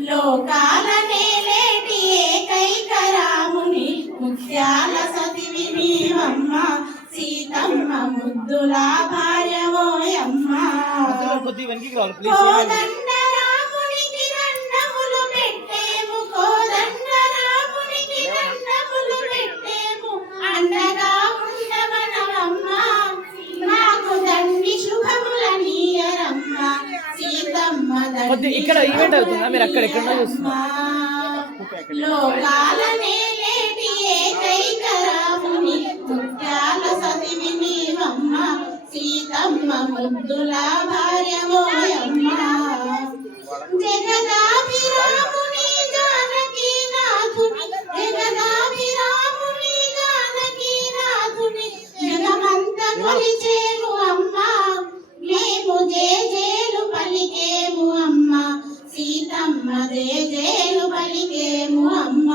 లోకాల నేలేటి ఏకైక రాముని ముత్యాల సతివి నీవమ్మ సీతమ్మ ముద్దుల భార్యవోయమ్మ కోదండ రామునికి దండములు పెట్టేము కోదండ రామునికి దండములు పెట్టేము అండగా ఉండమనవమ్మ నాకు దండి శుభముల నీయరమ్మ సీతమ్మ ఇక్కడ ఈవెంట్ అవుతుందా మీరు అక్కడ ఎక్కడ లోకాల నేలేటి ఏకైక రాముని ముత్యాల సతివి నీవమ్మ సీతమ్మ ముద్దుల భార్యవోయమ్మ జగదాభిరాముని జానకి నాథుని జగదాభిరాముని జానకి నాథుని జగమంత కొలిచేము అమ్మ మేము జేజేలు పలికేము అమ్మ సీతమ్మ జేజేలు పలికేము అమ్మ